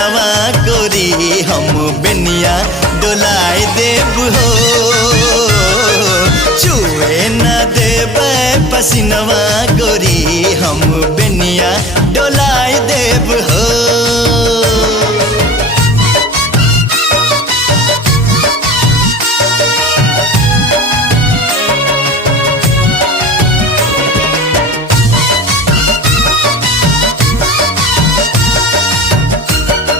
पसीनवा गोरी हम बेनिया डोलाई देव हो। छुए न देवे पसीनवा गोरी हम बेनिया डोलाई देव हो।